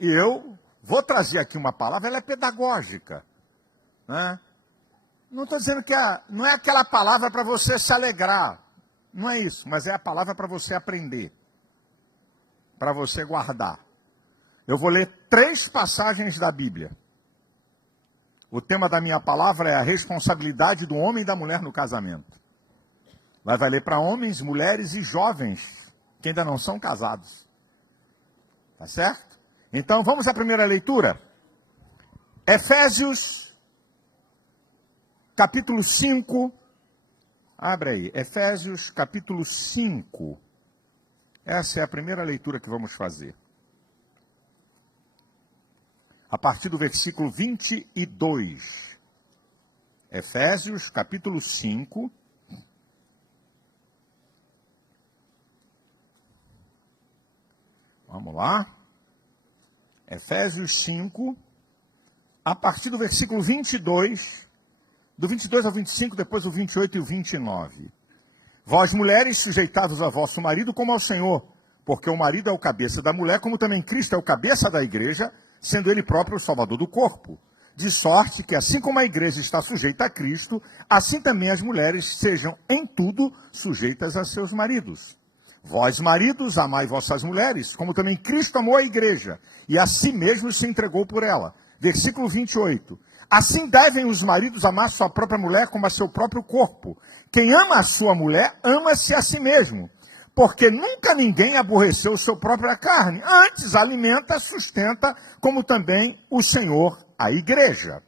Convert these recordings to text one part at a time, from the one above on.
E eu vou trazer aqui uma palavra, ela é pedagógica, né? Não estou dizendo que não é aquela palavra para você se alegrar, não é isso, mas é a palavra para você aprender, para você guardar. Eu vou ler 3 passagens da Bíblia. O tema da minha palavra é a responsabilidade do homem e da mulher no casamento. Vai ler para homens, mulheres e jovens que ainda não são casados. Tá certo? Então vamos à primeira leitura. Efésios, capítulo 5. Abre aí. Efésios, capítulo 5. Essa é a primeira leitura que vamos fazer. A partir do versículo 22. Efésios, capítulo 5. Vamos lá. Efésios 5, a partir do versículo 22, do 22 ao 25, depois o 28 e o 29. Vós, mulheres, sujeitados a vosso marido como ao Senhor, porque o marido é o cabeça da mulher, como também Cristo é o cabeça da igreja, sendo ele próprio o salvador do corpo. De sorte que, assim como a igreja está sujeita a Cristo, assim também as mulheres sejam em tudo sujeitas a seus maridos. Vós, maridos, amai vossas mulheres, como também Cristo amou a igreja, e a si mesmo se entregou por ela. Versículo 28. Assim devem os maridos amar sua própria mulher como a seu próprio corpo. Quem ama a sua mulher, ama-se a si mesmo. Porque nunca ninguém aborreceu sua própria carne, antes alimenta, sustenta, como também o Senhor a igreja.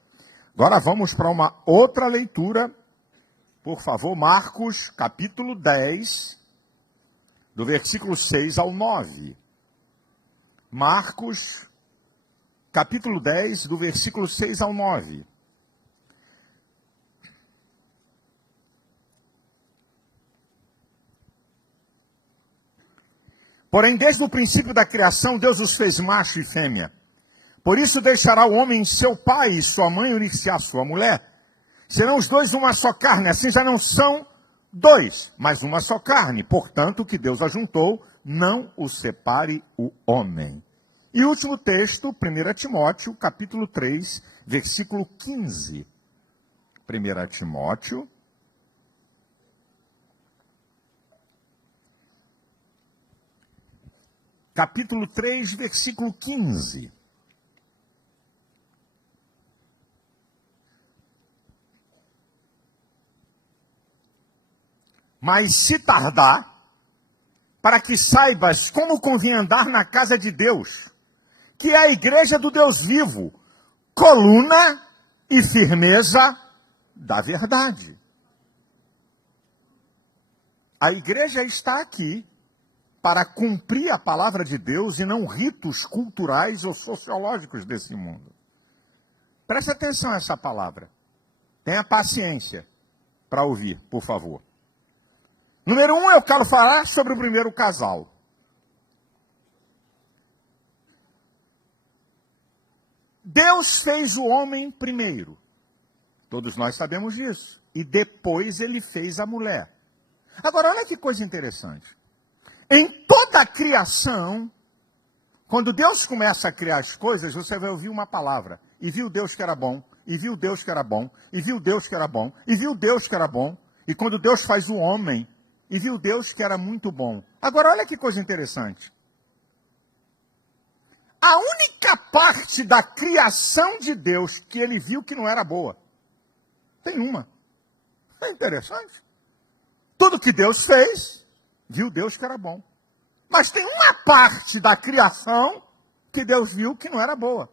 Agora vamos para uma outra leitura. Por favor, Marcos, capítulo 10, do versículo 6 ao 9. Marcos, capítulo 10, do versículo 6 ao 9. Porém, desde o princípio da criação, Deus os fez macho e fêmea. Por isso deixará o homem seu pai e sua mãe unir-se à sua mulher. Serão os dois uma só carne, assim já não são dois, mas uma só carne. Portanto, o que Deus ajuntou, não o separe o homem. E o último texto, 1 Timóteo, capítulo 3, versículo 15. 1 Timóteo, capítulo 3, versículo 15. Mas se tardar, para que saibas como convém andar na casa de Deus, que é a igreja do Deus vivo, coluna e firmeza da verdade. A igreja está aqui para cumprir a palavra de Deus e não ritos culturais ou sociológicos desse mundo. Preste atenção a essa palavra. Tenha paciência para ouvir, por favor. Número 1, eu quero falar sobre o primeiro casal. Deus fez o homem primeiro. Todos nós sabemos disso. E depois ele fez a mulher. Agora, olha que coisa interessante. Em toda a criação, quando Deus começa a criar as coisas, você vai ouvir uma palavra. E viu Deus que era bom, e viu Deus que era bom, e viu Deus que era bom, e viu Deus que era bom. E quando Deus faz o homem, e viu Deus que era muito bom. Agora, olha que coisa interessante. A única parte da criação de Deus que ele viu que não era boa, tem uma. É interessante. Tudo que Deus fez, viu Deus que era bom. Mas tem uma parte da criação que Deus viu que não era boa.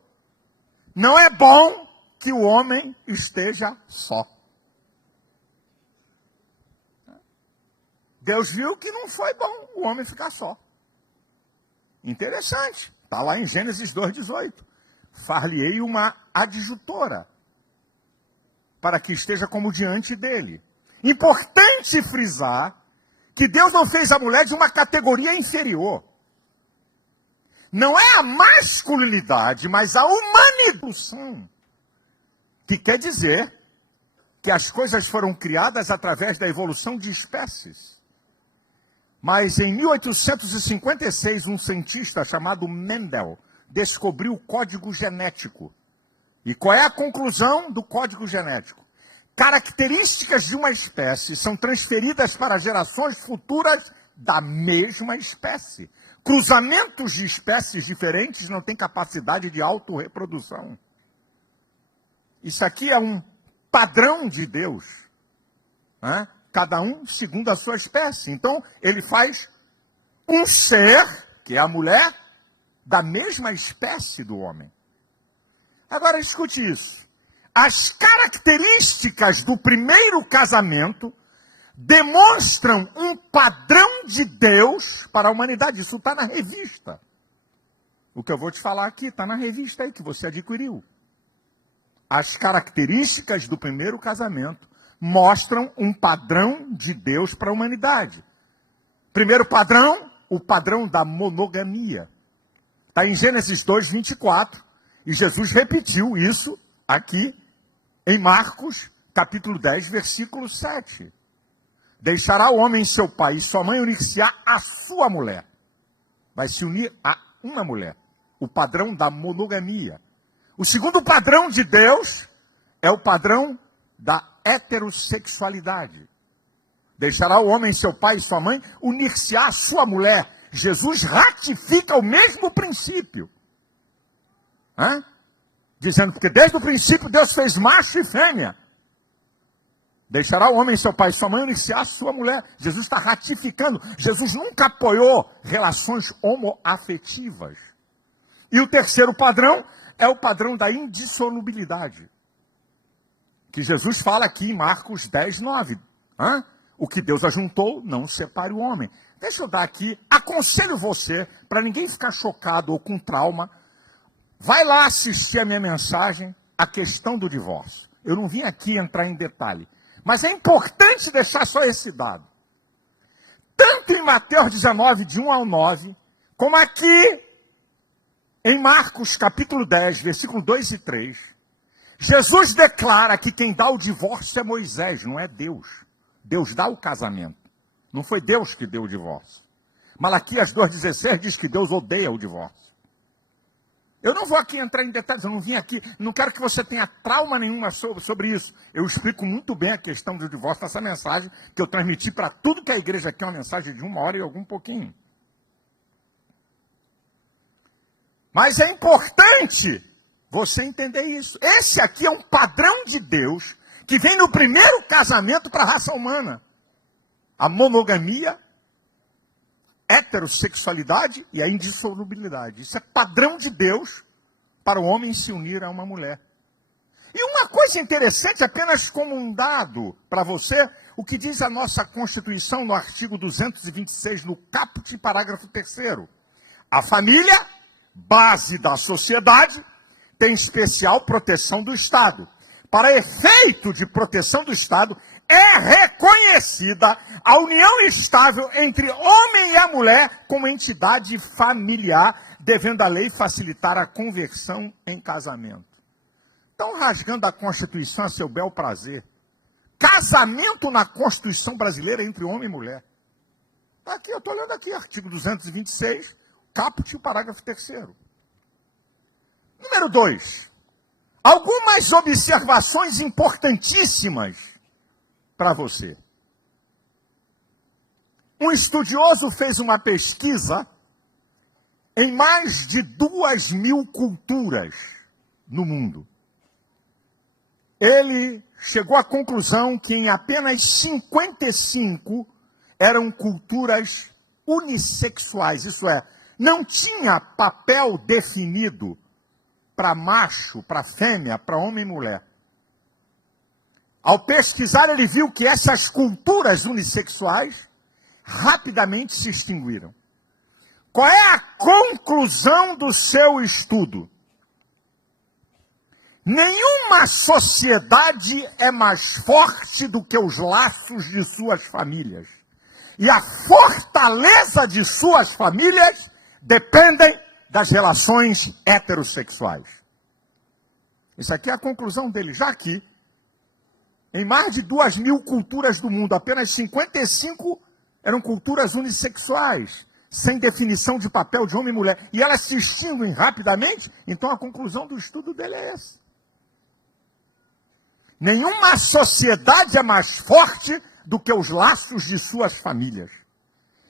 Não é bom que o homem esteja só. Deus viu que não foi bom o homem ficar só. Interessante. Está lá em Gênesis 2,18. Far-lhe-ei uma adjutora, para que esteja como diante dele. Importante frisar que Deus não fez a mulher de uma categoria inferior. Não é a masculinidade, mas a humanização. Que quer dizer que as coisas foram criadas através da evolução de espécies. Mas em 1856, um cientista chamado Mendel descobriu o código genético. E qual é a conclusão do código genético? Características de uma espécie são transferidas para gerações futuras da mesma espécie. Cruzamentos de espécies diferentes não têm capacidade de autorreprodução. Isso aqui é um padrão de Deus, né? Cada um segundo a sua espécie. Então, ele faz um ser, que é a mulher, da mesma espécie do homem. Agora, escute isso. As características do primeiro casamento demonstram um padrão de Deus para a humanidade. Isso está na revista. O que eu vou te falar aqui está na revista aí que você adquiriu. As características do primeiro casamento mostram um padrão de Deus para a humanidade. Primeiro padrão, o padrão da monogamia. Está em Gênesis 2, 24. E Jesus repetiu isso aqui em Marcos, capítulo 10, versículo 7. Deixará o homem seu pai e sua mãe unir-se-á à sua mulher. Vai se unir a uma mulher. O padrão da monogamia. O segundo padrão de Deus é o padrão da heterossexualidade. Deixará o homem seu pai e sua mãe unir-se-á à sua mulher. Jesus ratifica o mesmo princípio. Dizendo, porque desde o princípio Deus fez macho e fêmea. Deixará o homem seu pai e sua mãe unir-se-á à sua mulher. Jesus está ratificando. Jesus nunca apoiou relações homoafetivas. E o terceiro padrão é o padrão da indissolubilidade. Que Jesus fala aqui em Marcos 10, 9. O que Deus ajuntou, não separe o homem. Deixa eu dar aqui, aconselho você, para ninguém ficar chocado ou com trauma, vai lá assistir a minha mensagem, a questão do divórcio. Eu não vim aqui entrar em detalhe, mas é importante deixar só esse dado. Tanto em Mateus 19, de 1 ao 9, como aqui em Marcos capítulo 10, versículo 2 e 3, Jesus declara que quem dá o divórcio é Moisés, não é Deus. Deus dá o casamento. Não foi Deus que deu o divórcio. Malaquias 2,16 diz que Deus odeia o divórcio. Eu não vou aqui entrar em detalhes, eu não vim aqui, não quero que você tenha trauma nenhuma sobre isso. Eu explico muito bem a questão do divórcio nessa mensagem que eu transmiti para tudo que a igreja quer, uma mensagem de 1 hora e algum pouquinho. Mas é importante você entender isso. Esse aqui é um padrão de Deus que vem no primeiro casamento para a raça humana. A monogamia, heterossexualidade e a indissolubilidade. Isso é padrão de Deus para o homem se unir a uma mulher. E uma coisa interessante, apenas como um dado para você, o que diz a nossa Constituição no artigo 226, no caput, parágrafo 3º. A família, base da sociedade, tem especial proteção do Estado. Para efeito de proteção do Estado, é reconhecida a união estável entre homem e a mulher como entidade familiar, devendo a lei facilitar a conversão em casamento. Estão rasgando a Constituição a seu bel prazer. Casamento na Constituição brasileira entre homem e mulher. Está aqui, eu estou olhando aqui, artigo 226, caput, o parágrafo 3º. Número 2. Algumas observações importantíssimas para você. Um estudioso fez uma pesquisa em mais de 2.000 culturas no mundo. Ele chegou à conclusão que em apenas 55 eram culturas unissexuais, isso é, não tinha papel definido para macho, para fêmea, para homem e mulher. Ao pesquisar, ele viu que essas culturas unissexuais rapidamente se extinguiram. Qual é a conclusão do seu estudo? Nenhuma sociedade é mais forte do que os laços de suas famílias. E a fortaleza de suas famílias dependem das relações heterossexuais. Isso aqui é a conclusão dele. Já que, em mais de 2.000 culturas do mundo, apenas 55 eram culturas unissexuais. sem definição de papel de homem e mulher, e elas se extinguem rapidamente, então a conclusão do estudo dele é essa. Nenhuma sociedade é mais forte do que os laços de suas famílias.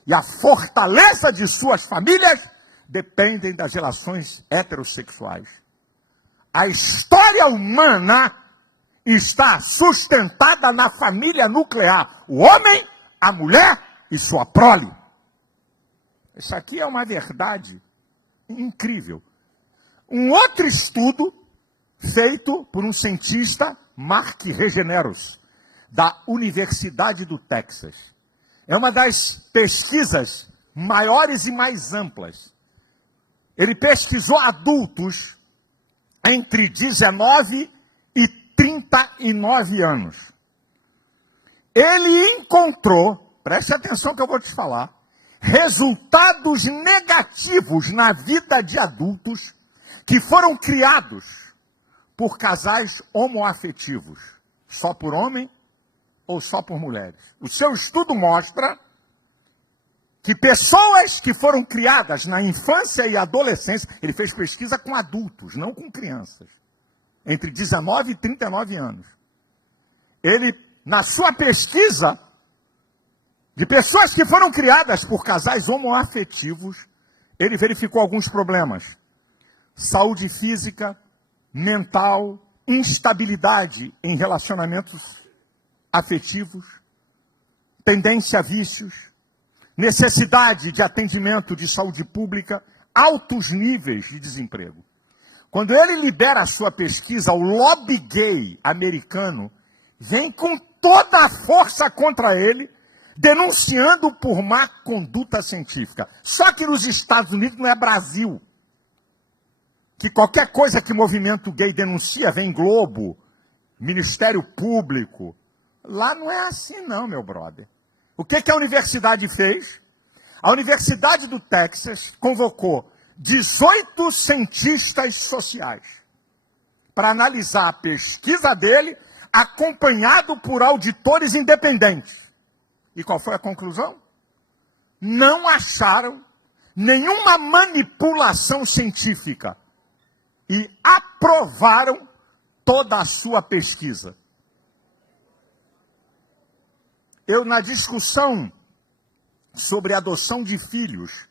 E a fortaleza de suas famílias dependem das relações heterossexuais. A história humana está sustentada na família nuclear. O homem, a mulher e sua prole. Isso aqui é uma verdade incrível. Um outro estudo feito por um cientista, Mark Regeneros, da Universidade do Texas. É uma das pesquisas maiores e mais amplas. Ele pesquisou adultos entre 19 e 39 anos. Ele encontrou, preste atenção que eu vou te falar, resultados negativos na vida de adultos que foram criados por casais homoafetivos, só por homem ou só por mulheres. O seu estudo mostra que pessoas que foram criadas na infância e adolescência, ele fez pesquisa com adultos, não com crianças, entre 19 e 39 anos. Ele, na sua pesquisa de pessoas que foram criadas por casais homoafetivos, ele verificou alguns problemas. Saúde física, mental, instabilidade em relacionamentos afetivos, tendência a vícios, necessidade de atendimento de saúde pública, altos níveis de desemprego. Quando ele libera a sua pesquisa, o lobby gay americano vem com toda a força contra ele, denunciando por má conduta científica. Só que nos Estados Unidos não é Brasil. Que qualquer coisa que o movimento gay denuncia vem Globo, Ministério Público. Lá não é assim não, meu brother. O que a universidade fez? A Universidade do Texas convocou 18 cientistas sociais para analisar a pesquisa dele, acompanhado por auditores independentes. E qual foi a conclusão? Não acharam nenhuma manipulação científica e aprovaram toda a sua pesquisa. Eu, na discussão sobre a adoção de filhos,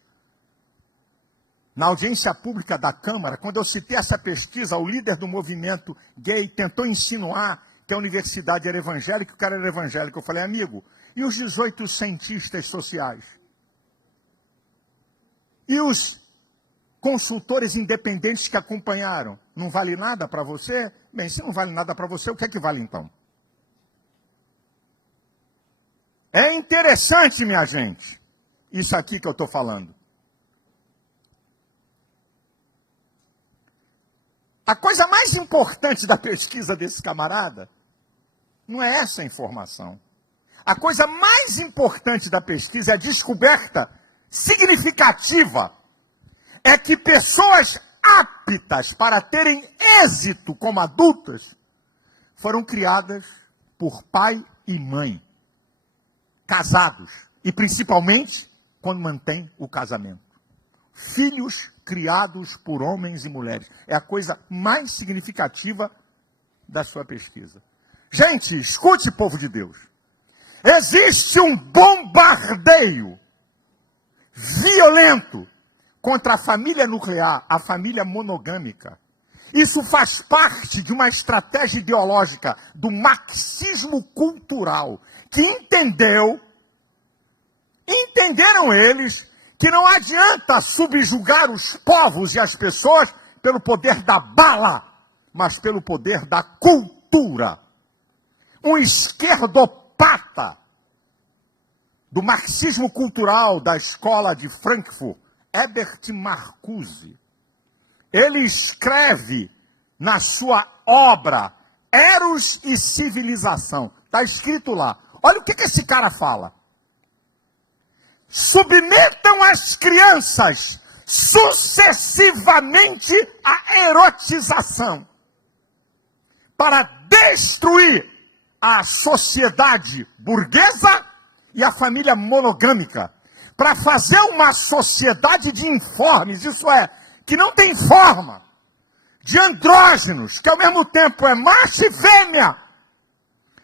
na audiência pública da Câmara, quando eu citei essa pesquisa, o líder do movimento gay tentou insinuar que a universidade era evangélica, o cara era evangélico. Eu falei, amigo, e os 18 cientistas sociais? E os consultores independentes que acompanharam? Não vale nada para você? Bem, se não vale nada para você, o que é que vale então? É interessante, minha gente, isso aqui que eu estou falando. A coisa mais importante da pesquisa desse camarada não é essa informação. A coisa mais importante da pesquisa, a descoberta significativa, é que pessoas aptas para terem êxito como adultas foram criadas por pai e mãe, casados, e principalmente quando mantém o casamento. Filhos criados por homens e mulheres. É a coisa mais significativa da sua pesquisa. Gente, escute, povo de Deus. Existe um bombardeio violento contra a família nuclear, a família monogâmica. Isso faz parte de uma estratégia ideológica do marxismo cultural, que entenderam eles que não adianta subjugar os povos e as pessoas pelo poder da bala, mas pelo poder da cultura. Um esquerdopata do marxismo cultural da escola de Frankfurt, Herbert Marcuse, ele escreve na sua obra Eros e Civilização. Está escrito lá. Olha o que esse cara fala. Submetam as crianças sucessivamente à erotização para destruir a sociedade burguesa e a família monogâmica. para fazer uma sociedade de informes, isso é, que não tem forma, de andrógenos, que ao mesmo tempo é macho e fêmea,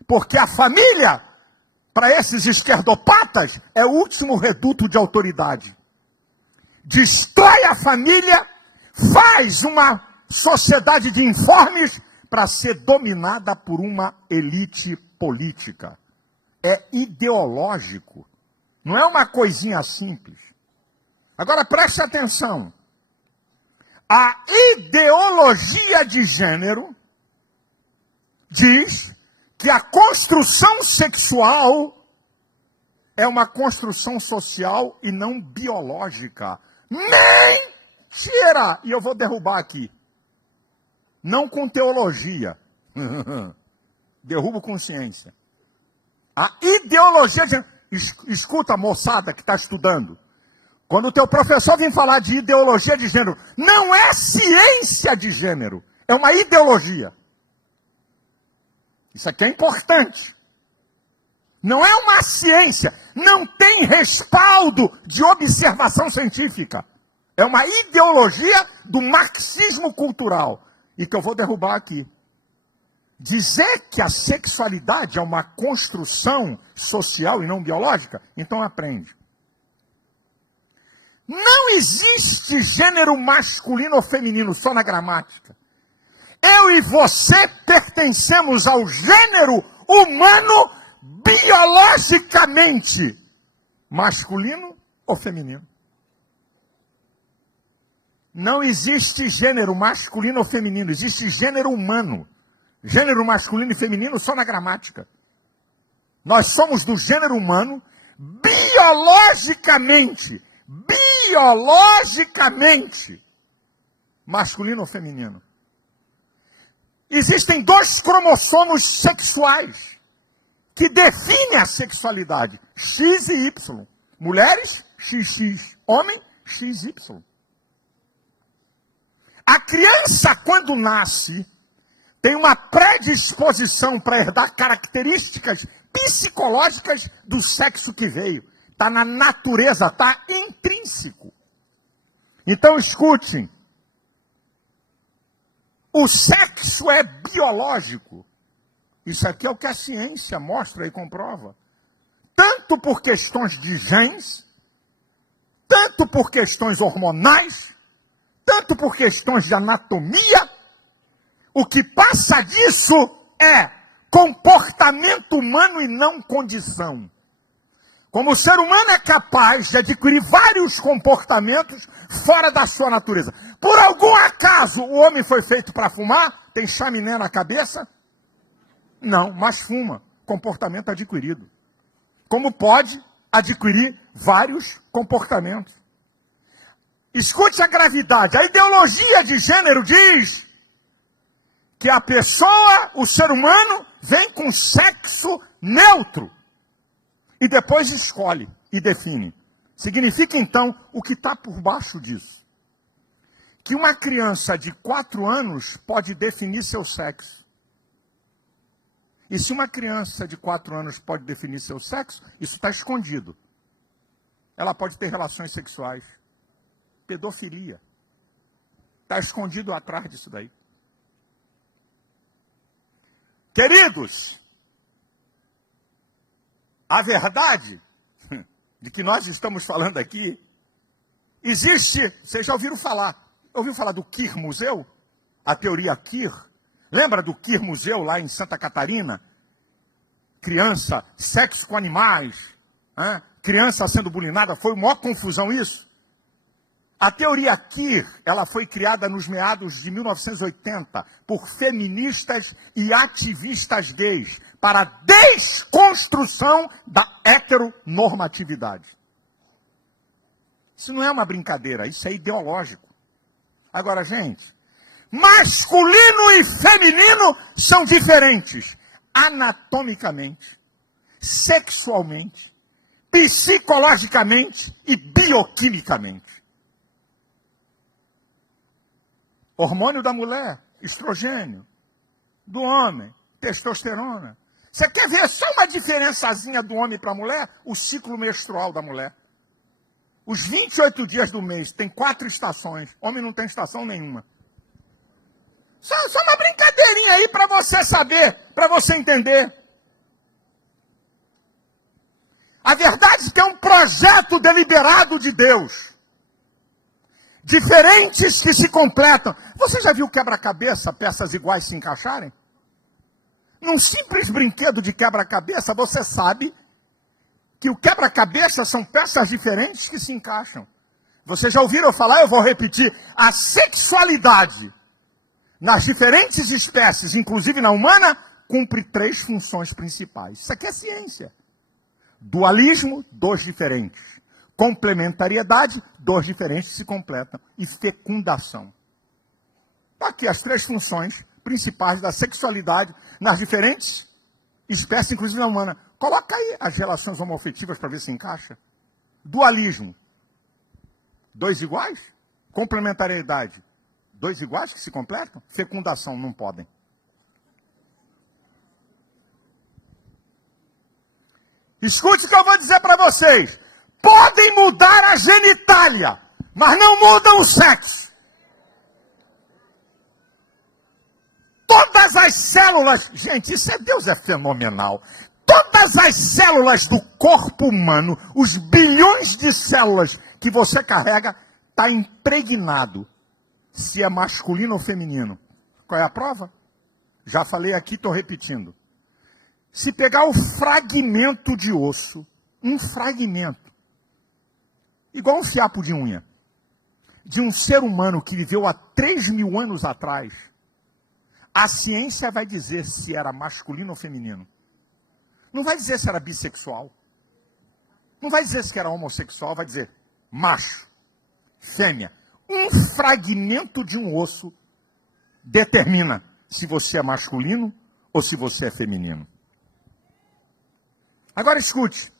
porque a família, para esses esquerdopatas, é o último reduto de autoridade. Destrói a família, faz uma sociedade de informes para ser dominada por uma elite política. É ideológico, não é uma coisinha simples. Agora preste atenção. A ideologia de gênero diz que a construção sexual é uma construção social e não biológica. Mentira! E eu vou derrubar aqui. Não com teologia. Derrubo com ciência. A ideologia de gênero. Escuta, moçada que está estudando. Quando o teu professor vem falar de ideologia de gênero, não é ciência de gênero, é uma ideologia. Isso aqui é importante. Não é uma ciência, não tem respaldo de observação científica. É uma ideologia do marxismo cultural. E que eu vou derrubar aqui. Dizer que a sexualidade é uma construção social e não biológica, então aprende. Não existe gênero masculino ou feminino, só na gramática. Eu e você pertencemos ao gênero humano biologicamente, masculino ou feminino. Não existe gênero masculino ou feminino, existe gênero humano. Gênero masculino e feminino só na gramática. Nós somos do gênero humano biologicamente, masculino ou feminino. Existem 2 cromossomos sexuais que definem a sexualidade, X e Y. Mulheres, XX. Homem, XY. A criança, quando nasce, tem uma predisposição para herdar características psicológicas do sexo que veio. Está na natureza, está intrínseco. Então, escutem. O sexo é biológico. Isso aqui é o que a ciência mostra e comprova. Tanto por questões de genes, tanto por questões hormonais, tanto por questões de anatomia. O que passa disso é comportamento humano e não condição. Como o ser humano é capaz de adquirir vários comportamentos fora da sua natureza. Por algum acaso o homem foi feito para fumar? Tem chaminé na cabeça? Não, mas fuma. Comportamento adquirido. Como pode adquirir vários comportamentos? Escute a gravidade. A ideologia de gênero diz que a pessoa, o ser humano, vem com sexo neutro. E depois escolhe e define. Significa, então, o que está por baixo disso. Que uma criança de 4 anos pode definir seu sexo. E se uma criança de 4 anos pode definir seu sexo, isso está escondido. Ela pode ter relações sexuais. Pedofilia. Está escondido atrás disso daí. Queridos, a verdade de que nós estamos falando aqui, existe, vocês já ouviram falar do Queer Museu? A teoria Queer? Lembra do Queer Museu lá em Santa Catarina? Criança, sexo com animais, criança sendo bulinada, foi uma maior confusão isso. A teoria Queer, ela foi criada nos meados de 1980 por feministas e ativistas gays para a desconstrução da heteronormatividade. Isso não é uma brincadeira, isso é ideológico. Agora, gente, masculino e feminino são diferentes anatomicamente, sexualmente, psicologicamente e bioquimicamente. Hormônio da mulher, estrogênio. Do homem, testosterona. Você quer ver só uma diferençazinha do homem para a mulher? O ciclo menstrual da mulher. Os 28 dias do mês tem 4 estações. Homem não tem estação nenhuma. Só uma brincadeirinha aí para você saber, para você entender. A verdade é que é um projeto deliberado de Deus. Diferentes que se completam. Você já viu quebra-cabeça, peças iguais se encaixarem? Num simples brinquedo de quebra-cabeça, você sabe que o quebra-cabeça são peças diferentes que se encaixam. Vocês já ouviram falar, eu vou repetir, a sexualidade nas diferentes espécies, inclusive na humana, cumpre 3 funções principais. Isso aqui é ciência. Dualismo, 2 diferentes. Complementariedade, 2 diferentes se completam. E fecundação. Está aqui as 3 funções principais da sexualidade nas diferentes espécies, inclusive na humana. Coloca aí as relações homoafetivas para ver se encaixa. Dualismo, 2 iguais. Complementariedade, 2 iguais que se completam. Fecundação, não podem. Escute o que eu vou dizer para vocês. Podem mudar a genitália, mas não mudam o sexo. Todas as células, gente, isso é Deus, é fenomenal. Todas as células do corpo humano, os bilhões de células que você carrega, está impregnado se é masculino ou feminino. Qual é a prova? Já falei aqui, estou repetindo. Se pegar o fragmento de osso, um fragmento, igual um fiapo de unha, de um ser humano que viveu há 3.000 anos atrás, a ciência vai dizer se era masculino ou feminino. Não vai dizer se era bissexual. Não vai dizer se era homossexual, vai dizer macho, fêmea. Um fragmento de um osso determina se você é masculino ou se você é feminino. Agora escute.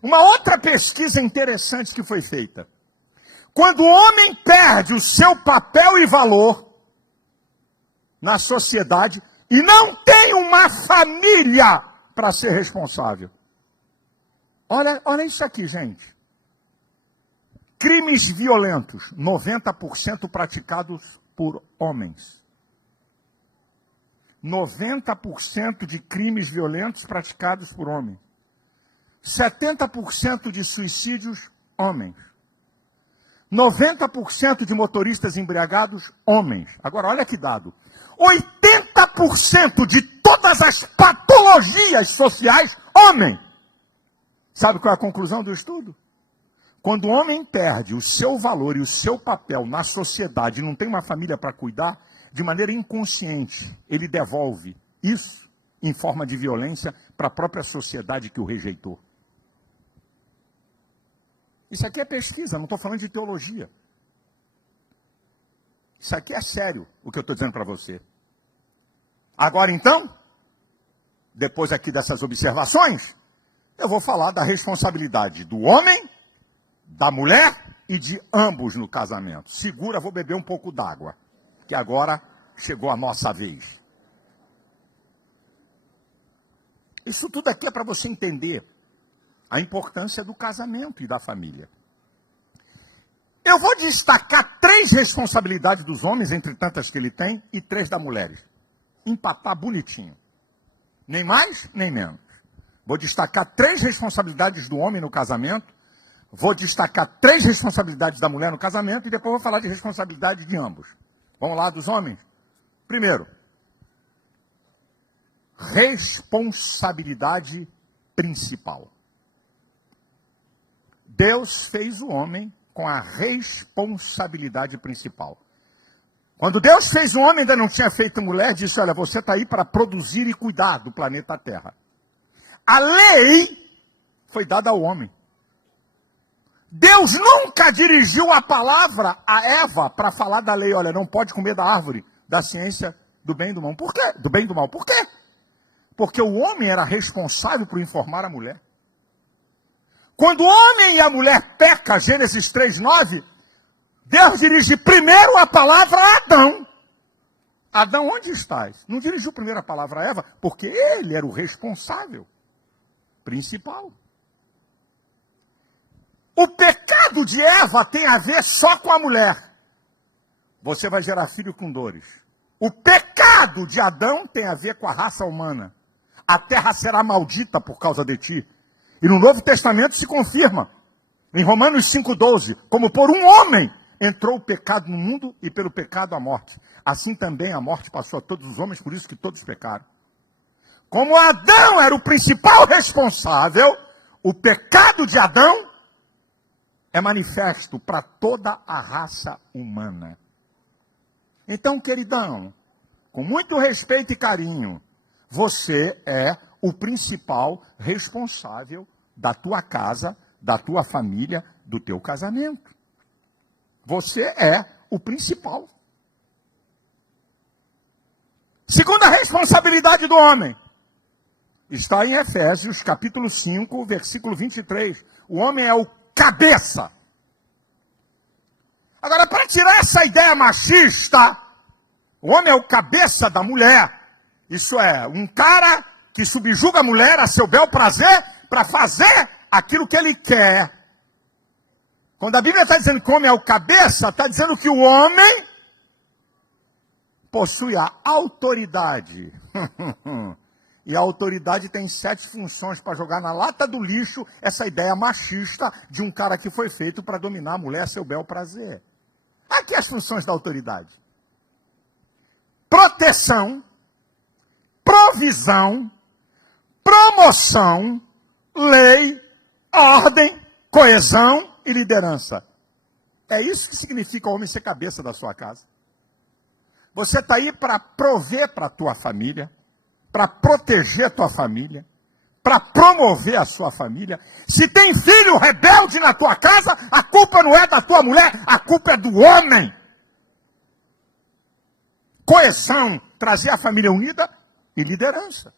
Uma outra pesquisa interessante que foi feita. Quando o homem perde o seu papel e valor na sociedade e não tem uma família para ser responsável. Olha isso aqui, gente. Crimes violentos, 90% praticados por homens. 90% de crimes violentos praticados por homens. 70% de suicídios, homens. 90% de motoristas embriagados, homens. Agora, olha que dado. 80% de todas as patologias sociais, homem. Sabe qual é a conclusão do estudo? Quando o homem perde o seu valor e o seu papel na sociedade e não tem uma família para cuidar, de maneira inconsciente, ele devolve isso em forma de violência para a própria sociedade que o rejeitou. Isso aqui é pesquisa, não estou falando de teologia. Isso aqui é sério, o que eu estou dizendo para você. Agora então, depois aqui dessas observações, eu vou falar da responsabilidade do homem, da mulher e de ambos no casamento. Segura, vou beber um pouco d'água, que agora chegou a nossa vez. Isso tudo aqui é para você entender a importância do casamento e da família. Eu vou destacar 3 responsabilidades dos homens, entre tantas que ele tem, e 3 da mulher. Empatar bonitinho. Nem mais, nem menos. Vou destacar 3 responsabilidades do homem no casamento, vou destacar 3 responsabilidades da mulher no casamento, e depois vou falar de responsabilidade de ambos. Vamos lá, dos homens? Primeiro, responsabilidade principal. Deus fez o homem com a responsabilidade principal. Quando Deus fez o homem, ainda não tinha feito mulher, disse, olha, você está aí para produzir e cuidar do planeta Terra. A lei foi dada ao homem. Deus nunca dirigiu a palavra a Eva para falar da lei, olha, não pode comer da árvore da ciência do bem e do mal. Por quê? Do bem e do mal. Por quê? Porque o homem era responsável por informar a mulher. Quando o homem e a mulher pecam, Gênesis 3:9, Deus dirige primeiro a palavra a Adão. Adão, onde estás? Não dirigiu primeiro a palavra a Eva, porque ele era o responsável principal. O pecado de Eva tem a ver só com a mulher. Você vai gerar filho com dores. O pecado de Adão tem a ver com a raça humana. A terra será maldita por causa de ti. E no Novo Testamento se confirma, em Romanos 5,12, como por um homem entrou o pecado no mundo e pelo pecado a morte. Assim também a morte passou a todos os homens, por isso que todos pecaram. Como Adão era o principal responsável, o pecado de Adão é manifesto para toda a raça humana. Então, queridão, com muito respeito e carinho, você é o principal responsável da tua casa, da tua família, do teu casamento. Você é o principal. Segunda responsabilidade do homem está em Efésios, capítulo 5, versículo 23. O homem é o cabeça. Agora, para tirar essa ideia machista, o homem é o cabeça da mulher. Isso é, um cara que subjuga a mulher a seu bel prazer para fazer aquilo que ele quer. Quando a Bíblia está dizendo que o homem é o cabeça, está dizendo que o homem possui a autoridade. E a autoridade tem 7 funções para jogar na lata do lixo essa ideia machista de um cara que foi feito para dominar a mulher a seu bel prazer. Aqui as funções da autoridade: proteção, provisão, promoção, lei, ordem, coesão e liderança. É isso que significa o homem ser cabeça da sua casa. Você está aí para prover para a tua família, para proteger a tua família, para promover a sua família. Se tem filho rebelde na tua casa, a culpa não é da tua mulher, a culpa é do homem. Coesão, trazer a família unida e liderança.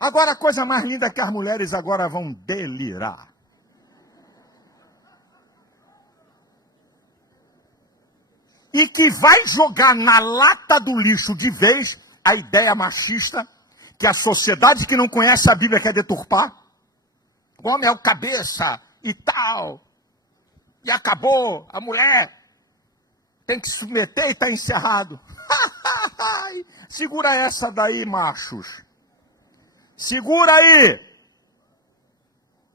Agora a coisa mais linda é que as mulheres agora vão delirar. E que vai jogar na lata do lixo de vez a ideia machista que a sociedade que não conhece a Bíblia quer deturpar. O homem é o cabeça e tal. E acabou, a mulher tem que se submeter e está encerrado. Segura essa daí, machos. Segura aí.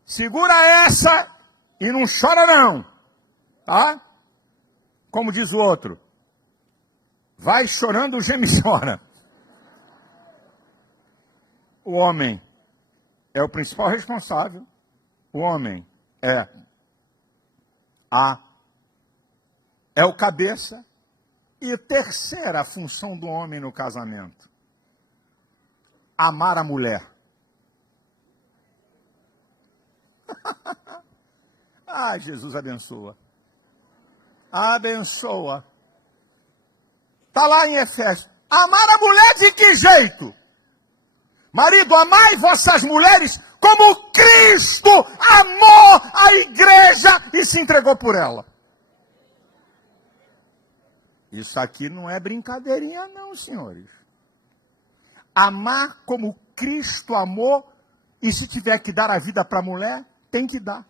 Segura essa e não chora não. Tá? Como diz o outro, vai chorando, geme e chora. O homem é o principal responsável. O homem é o cabeça. E a terceira função do homem no casamento: amar a mulher. Ah, Jesus abençoa. Abençoa. Está lá em Efésios. Amar a mulher de que jeito? Marido, amai vossas mulheres como Cristo amou a igreja e se entregou por ela. Isso aqui não é brincadeirinha não, senhores. Amar como Cristo amou, e se tiver que dar a vida para a mulher, tem que dar.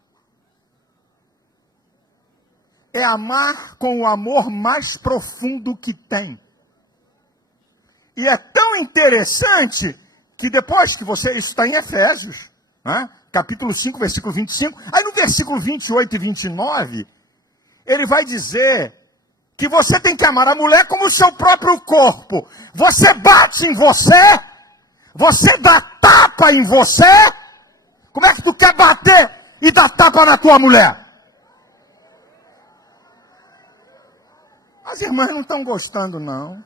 É amar com o amor mais profundo que tem. E é tão interessante que depois que você... Isso está em Efésios, né? Capítulo 5, versículo 25. Aí no versículo 28 e 29, ele vai dizer que você tem que amar a mulher como o seu próprio corpo. Você bate em você, você dá tapa em você. Como é que tu quer bater e dar tapa na tua mulher? As irmãs não estão gostando, não.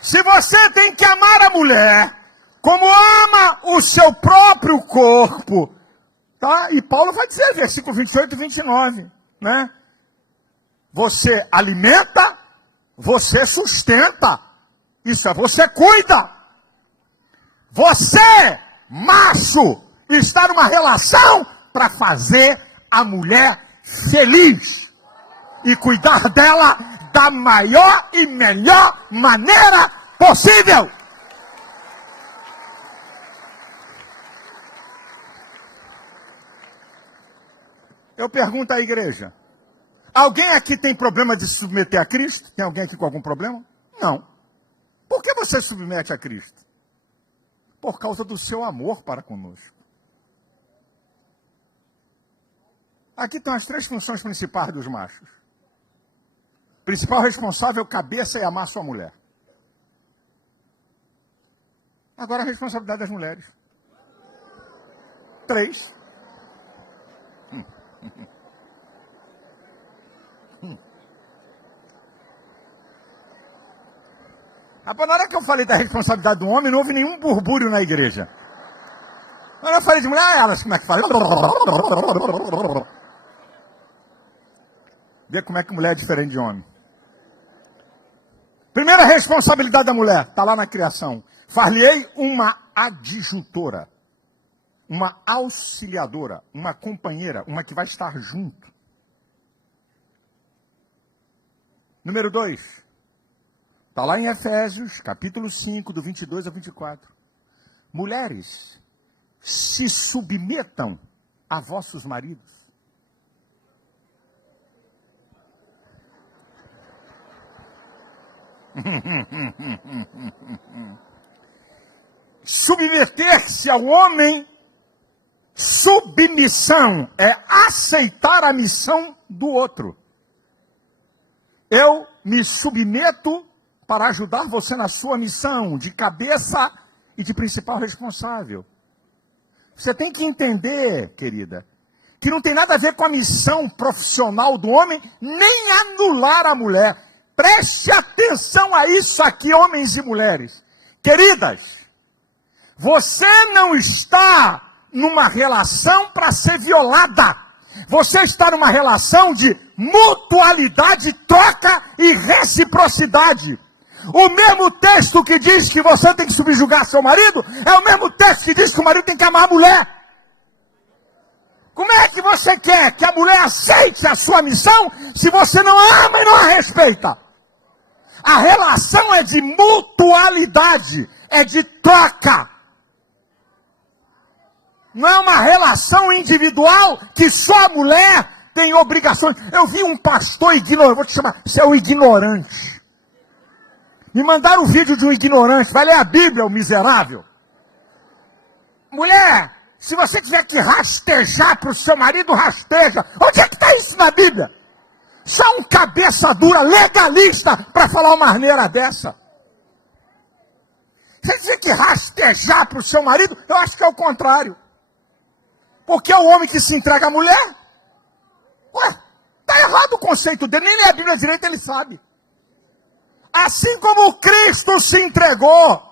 Se você tem que amar a mulher como ama o seu próprio corpo, tá? E Paulo vai dizer, versículo 28 e 29, né? Você alimenta, você sustenta. Isso é, você cuida. Você, macho, está numa relação para fazer a mulher feliz e cuidar dela da maior e melhor maneira possível. Eu pergunto à igreja, alguém aqui tem problema de se submeter a Cristo? Tem alguém aqui com algum problema? Não. Por que você submete a Cristo? Por causa do seu amor para conosco. Aqui estão as 3 funções principais dos machos. Principal responsável, cabeça, e amar sua mulher. Agora a responsabilidade das mulheres. 3. Rapaz, na hora que eu falei da responsabilidade do homem, não houve nenhum burbúrio na igreja. Na hora que eu falei de mulher, elas como é que fala? Vê como é que mulher é diferente de homem. Primeira responsabilidade da mulher, está lá na criação. Far-lhe-ei uma adjutora, uma auxiliadora, uma companheira, uma que vai estar junto. Número 2, está lá em Efésios, capítulo 5, do 22 ao 24. Mulheres, se submetam a vossos maridos. Submeter-se ao homem, submissão é aceitar a missão do outro. Eu me submeto para ajudar você na sua missão de cabeça e de principal responsável. Você tem que entender, querida, que não tem nada a ver com a missão profissional do homem, nem anular a mulher. Preste atenção a isso aqui, homens e mulheres. Queridas, você não está numa relação para ser violada. Você está numa relação de mutualidade, troca e reciprocidade. O mesmo texto que diz que você tem que subjugar seu marido, é o mesmo texto que diz que o marido tem que amar a mulher. Como é que você quer que a mulher aceite a sua missão se você não a ama e não a respeita? A relação é de mutualidade, é de troca. Não é uma relação individual que só a mulher tem obrigações. Eu vi um pastor ignorante, vou te chamar, você é um ignorante. Me mandaram um vídeo de um ignorante, vai ler a Bíblia, o miserável. Mulher, se você tiver que rastejar para o seu marido, rasteja. Onde é que está isso na Bíblia? Só um cabeça dura, legalista, para falar uma asneira dessa. Você tiver que rastejar para o seu marido, eu acho que é o contrário. Porque é o homem que se entrega à mulher. Ué, está errado o conceito dele, nem a Bíblia direita ele sabe. Assim como Cristo se entregou,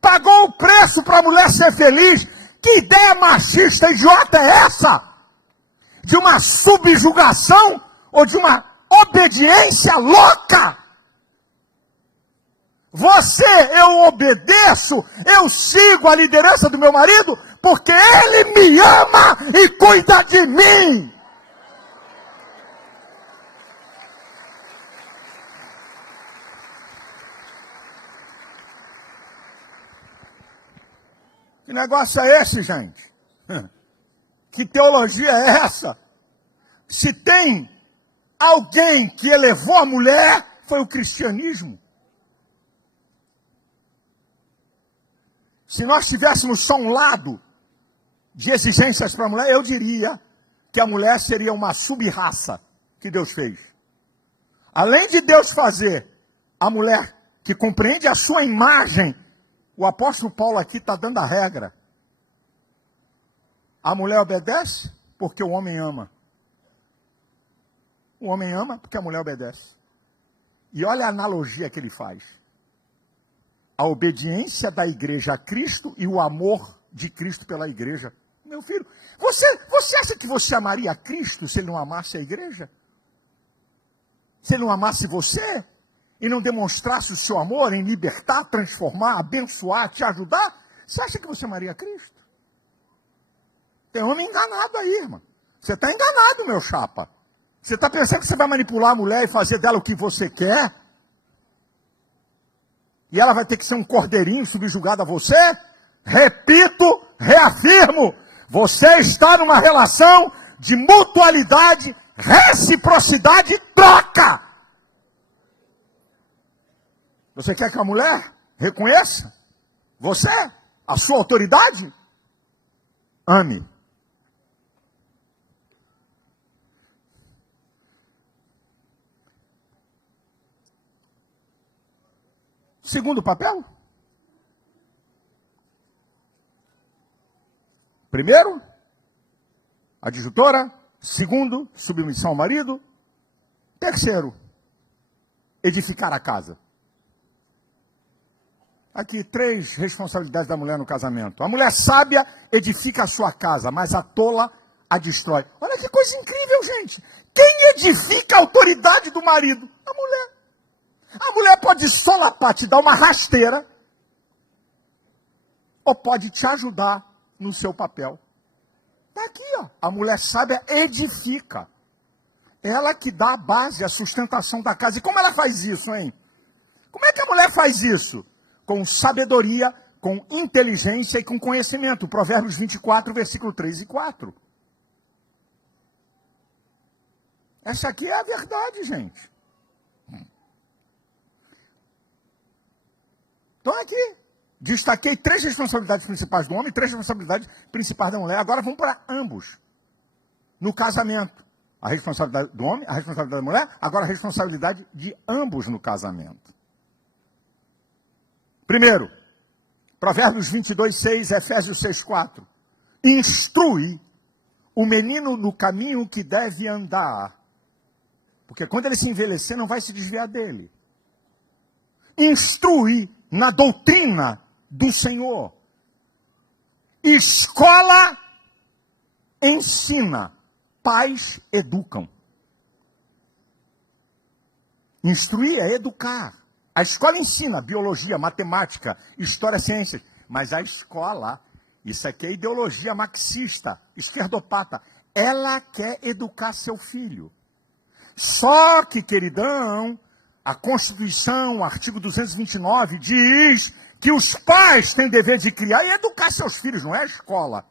pagou o preço para a mulher ser feliz. Que ideia machista idiota é essa? De uma subjugação ou de uma obediência louca? Eu obedeço, eu sigo a liderança do meu marido, porque ele me ama e cuida de mim. Que negócio é esse, gente? Que teologia é essa? Se tem alguém que elevou a mulher, foi o cristianismo. Se nós tivéssemos só um lado de exigências para a mulher, eu diria que a mulher seria uma sub-raça que Deus fez. Além de Deus fazer a mulher que compreende a sua imagem, o apóstolo Paulo aqui está dando a regra. A mulher obedece porque o homem ama. O homem ama porque a mulher obedece. E olha a analogia que ele faz. A obediência da igreja a Cristo e o amor de Cristo pela igreja. Meu filho, você acha que você amaria a Cristo se ele não amasse a igreja? Se ele não amasse você? E não demonstrasse o seu amor em libertar, transformar, abençoar, te ajudar? Você acha que você amaria a Cristo? Tem homem enganado aí, irmão. Você está enganado, meu chapa. Você está pensando que você vai manipular a mulher e fazer dela o que você quer? E ela vai ter que ser um cordeirinho subjugado a você? Repito, reafirmo, você está numa relação de mutualidade, reciprocidade e troca. Você quer que a mulher reconheça você, a sua autoridade? Ame. Segundo papel? Primeiro, adjutora. Segundo, submissão ao marido. Terceiro, edificar a casa. Aqui, 3 responsabilidades da mulher no casamento. A mulher sábia edifica a sua casa, mas a tola a destrói. Olha que coisa incrível, gente. Quem edifica a autoridade do marido? A mulher. A mulher pode solapar, te dar uma rasteira, ou pode te ajudar no seu papel. Está aqui, ó. A mulher sábia edifica. Ela que dá a base, a sustentação da casa. E como ela faz isso, hein? Como é que a mulher faz isso? Com sabedoria, com inteligência e com conhecimento. Provérbios 24, versículo 3 e 4. Essa aqui é a verdade, gente. Então aqui, destaquei 3 responsabilidades principais do homem e 3 responsabilidades principais da mulher. Agora vamos para ambos. No casamento, a responsabilidade do homem, a responsabilidade da mulher, agora a responsabilidade de ambos no casamento. Primeiro, Provérbios 22, 6, Efésios 6, 4. Instrui o menino no caminho que deve andar. Porque quando ele se envelhecer, não vai se desviar dele. Instrui na doutrina do Senhor. Escola ensina, pais educam. Instruir é educar. A escola ensina biologia, matemática, história, ciências. Mas a escola, isso aqui é ideologia marxista, esquerdopata. Ela quer educar seu filho. Só que, queridão, a Constituição, o artigo 229, diz que os pais têm dever de criar e educar seus filhos, não é a escola.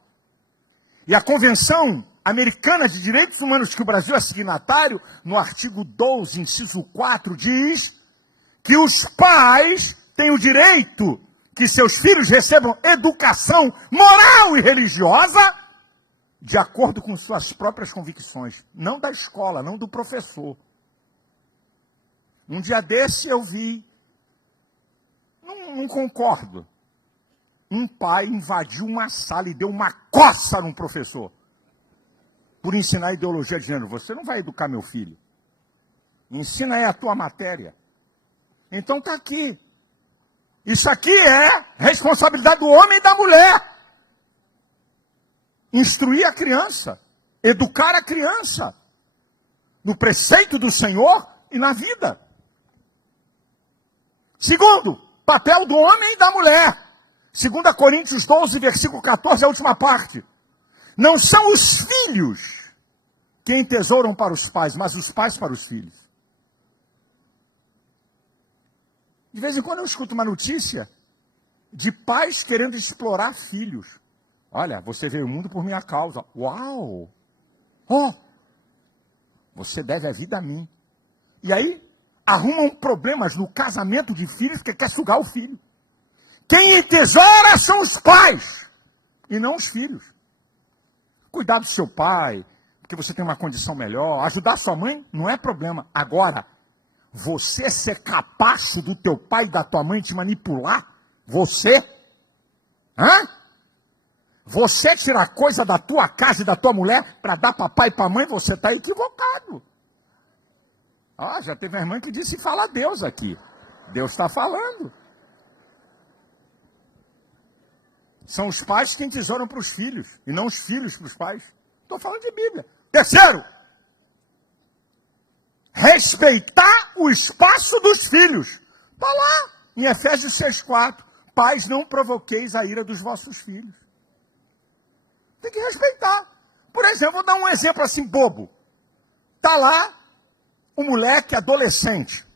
E a Convenção Americana de Direitos Humanos, que o Brasil é signatário, no artigo 12, inciso 4, diz que os pais têm o direito que seus filhos recebam educação moral e religiosa de acordo com suas próprias convicções, não da escola, não do professor. Um dia desse eu vi, não concordo, um pai invadiu uma sala e deu uma coça num professor por ensinar ideologia de gênero. Você não vai educar meu filho. Ensina aí a tua matéria. Então está aqui. Isso aqui é responsabilidade do homem e da mulher. Instruir a criança, educar a criança, no preceito do Senhor e na vida. Segundo, papel do homem e da mulher. 2 Coríntios 12, versículo 14, a última parte. Não são os filhos que entesouram para os pais, mas os pais para os filhos. De vez em quando eu escuto uma notícia de pais querendo explorar filhos. Olha, você veio ao mundo por minha causa. Uau! Oh! Você deve a vida a mim. E aí, arrumam problemas no casamento de filhos que quer sugar o filho. Quem entesoura são os pais e não os filhos. Cuidar do seu pai, porque você tem uma condição melhor. Ajudar sua mãe não é problema. Agora, você ser capacho do teu pai e da tua mãe te manipular? Você? Você tirar coisa da tua casa e da tua mulher para dar para pai e para mãe? Você está equivocado. Já teve uma irmã que disse, fala a Deus aqui. Deus está falando. São os pais quem tesouram para os filhos, e não os filhos para os pais. Estou falando de Bíblia. Terceiro, respeitar o espaço dos filhos. Está lá, em Efésios 6,4. Pais, não provoqueis a ira dos vossos filhos. Tem que respeitar. Por exemplo, vou dar um exemplo assim bobo. Está lá o moleque adolescente,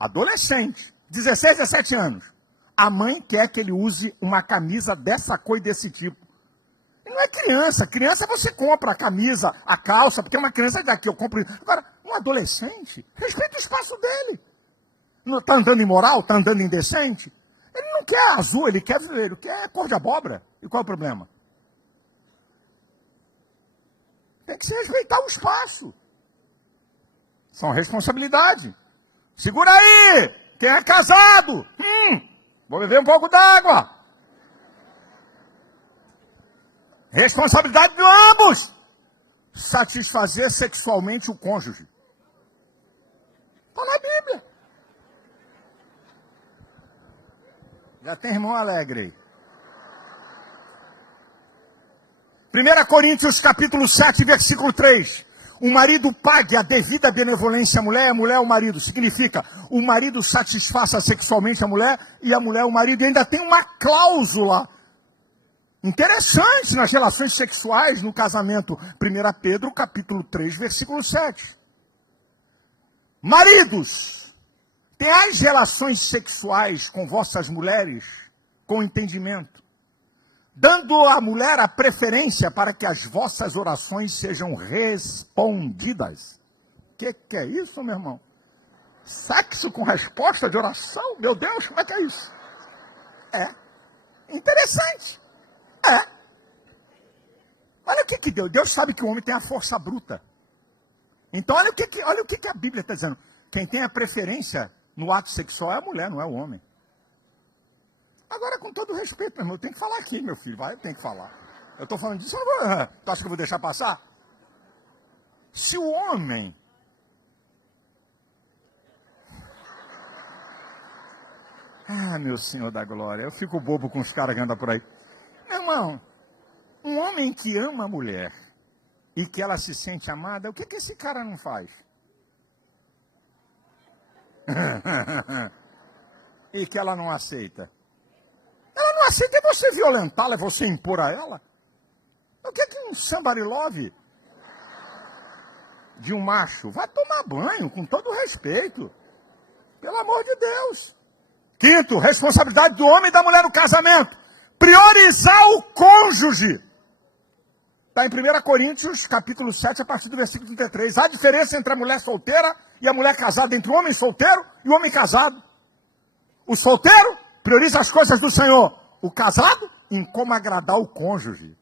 16, 17 anos. A mãe quer que ele use uma camisa dessa cor e desse tipo. E não é criança. Criança você compra a camisa, a calça, porque uma criança daqui eu compro. Agora, um adolescente, respeita o espaço dele. Não está andando imoral? Está andando indecente? Ele não quer azul, ele quer cor de abóbora. E qual é o problema? Tem que se respeitar o espaço. São responsabilidade. Segura aí! Quem é casado? Vou beber um pouco d'água. Responsabilidade de ambos. Satisfazer sexualmente o cônjuge. Está na Bíblia. Já tem irmão alegre aí. 1 Coríntios capítulo 7, versículo 3. O marido pague a devida benevolência à mulher, e a mulher ao marido. Significa, o marido satisfaça sexualmente a mulher e a mulher ao marido. E ainda tem uma cláusula interessante nas relações sexuais no casamento. 1 Pedro capítulo 3, versículo 7. Maridos, tenhais relações sexuais com vossas mulheres com entendimento, dando à mulher a preferência para que as vossas orações sejam respondidas. Que é isso, meu irmão? Sexo com resposta de oração? Meu Deus, como é que é isso? É. Interessante. É. Olha o que Deus... Deus sabe que o homem tem a força bruta. Então, olha o que a Bíblia está dizendo. Quem tem a preferência no ato sexual é a mulher, não é o homem. Agora, com todo respeito, meu irmão, eu tenho que falar aqui, meu filho, vai, eu tenho que falar. Eu estou falando disso, eu não vou, tu acha que eu vou deixar passar? Se o homem... Ah, meu Senhor da glória, eu fico bobo com os caras que andam por aí. Meu irmão, um homem que ama a mulher e que ela se sente amada, o que esse cara não faz? E que ela não aceita? Ela não aceita é você violentá-la, é você impor a ela. O que um somebody love de um macho? Vai tomar banho, com todo respeito. Pelo amor de Deus. Quinto, responsabilidade do homem e da mulher no casamento. Priorizar o cônjuge. Está em 1 Coríntios, capítulo 7, a partir do versículo 33. Há diferença entre a mulher solteira e a mulher casada, entre o homem solteiro e o homem casado. O solteiro prioriza as coisas do Senhor. O casado, em como agradar o cônjuge.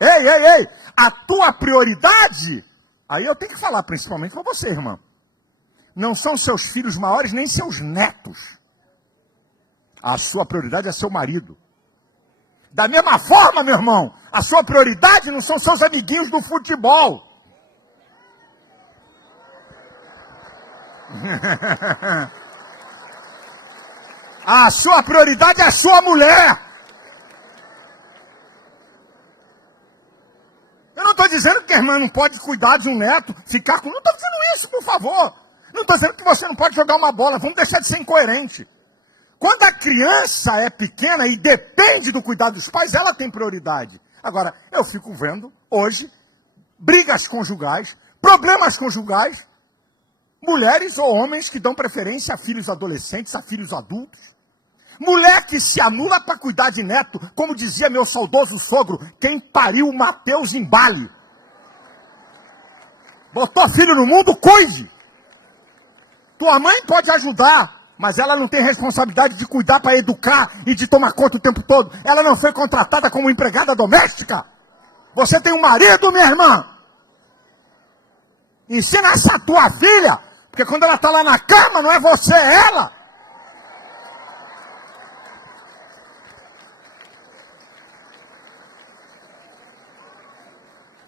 Ei, a tua prioridade, aí eu tenho que falar principalmente para você, irmã. Não são seus filhos maiores, nem seus netos. A sua prioridade é seu marido. Da mesma forma, meu irmão, a sua prioridade não são seus amiguinhos do futebol. A sua prioridade é a sua mulher. Eu não estou dizendo que a irmã não pode cuidar de um neto, ficar com... Não estou dizendo isso, por favor. Não estou dizendo que você não pode jogar uma bola. Vamos deixar de ser incoerente. Quando a criança é pequena e depende do cuidado dos pais, ela tem prioridade. Agora, eu fico vendo, hoje, brigas conjugais, problemas conjugais, mulheres ou homens que dão preferência a filhos adolescentes, a filhos adultos. Mulher que se anula para cuidar de neto, como dizia meu saudoso sogro, quem pariu Mateus em Bali. Botou filho no mundo, cuide. Tua mãe pode ajudar, mas ela não tem responsabilidade de cuidar para educar e de tomar conta o tempo todo. Ela não foi contratada como empregada doméstica. Você tem um marido, minha irmã. Ensina essa tua filha, porque quando ela está lá na cama, não é você, é ela.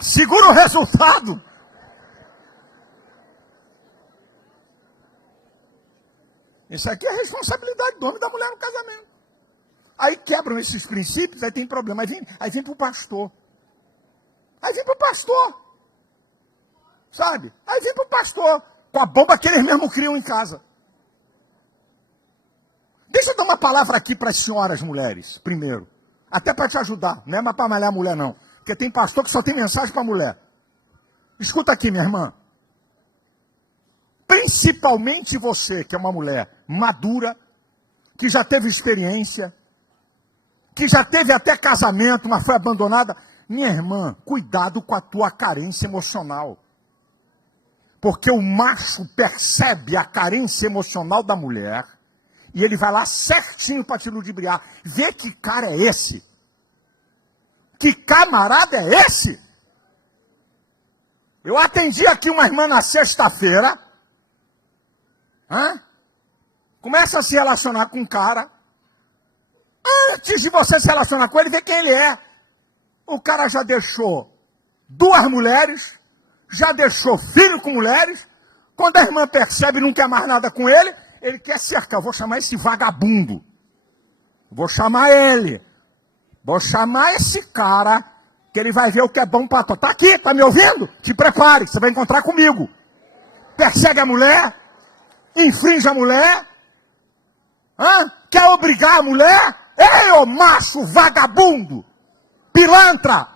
Segura o resultado. Isso aqui é responsabilidade do homem e da mulher no casamento. Aí quebram esses princípios, aí tem problema. Aí vem para o pastor. Aí vem para o pastor. Sabe? Aí vem para o pastor. Com a bomba que eles mesmos criam em casa. Deixa eu dar uma palavra aqui para as senhoras mulheres, primeiro. Até para te ajudar. Não é mais para malhar a mulher, não. Porque tem pastor que só tem mensagem para a mulher. Escuta aqui, minha irmã. Principalmente você, que é uma mulher madura, que já teve experiência, que já teve até casamento, mas foi abandonada. Minha irmã, cuidado com a tua carência emocional. Porque o macho percebe a carência emocional da mulher e ele vai lá certinho para te ludibriar. Vê que cara é esse? Que camarada é esse? Eu atendi aqui uma irmã na sexta-feira. Começa a se relacionar com um cara. Antes de você se relacionar com ele, vê quem ele é. O cara já deixou 2 mulheres, já deixou filho com mulheres. Quando a irmã percebe e não quer mais nada com ele, ele quer cercar. Eu vou chamar esse vagabundo. Vou chamar ele. Vou chamar esse cara, que ele vai ver o que é bom para tu. Tá aqui, tá me ouvindo? Te prepare, que você vai encontrar comigo. Persegue a mulher, infringe a mulher, quer obrigar a mulher. Ei, ô macho vagabundo, pilantra,